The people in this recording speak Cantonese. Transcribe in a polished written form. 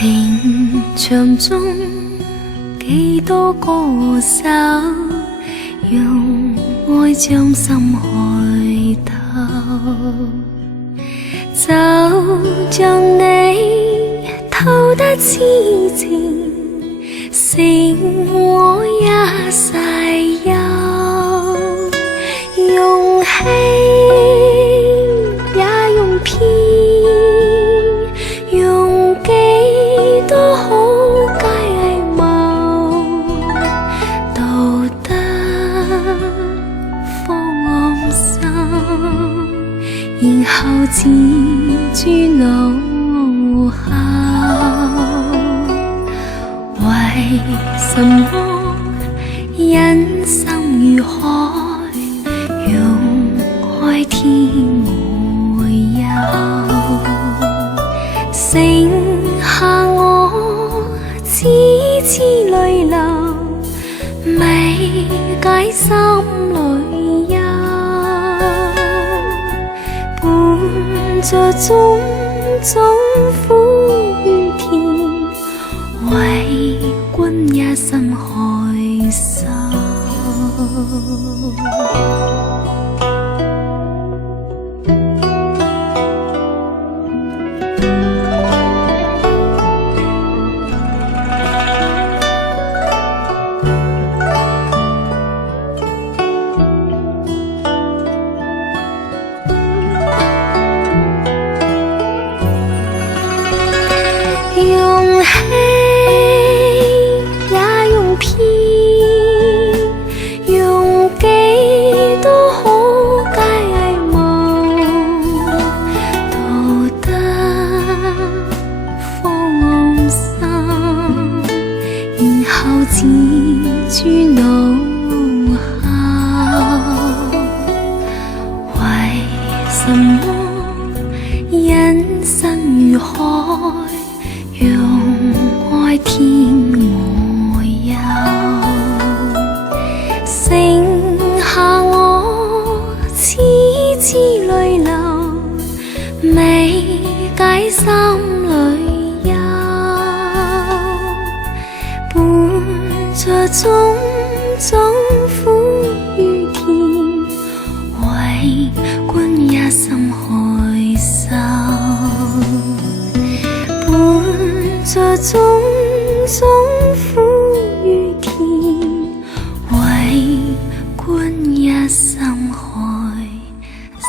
情場中幾多歌手，用愛將心開透，就像你偷得痴情，剩我一世憂。用氣也用偏，用幾多好佳藝謀，道德放安心，然後自諸腦後。為什麼人生如海，用愛填沒有，剩下我痴痴淚流，未解心裏憂，伴着種種苦與甜，為君一生開心。用氣也用偏，用幾多好佳藝謀，道德放安心，然後自諸腦後。為什麼人生如海，用愛填沒有，剩下我痴痴淚流，未解心裏憂，伴着種種苦與甜，為君一生開心。着種種苦與甜，為君一生開心。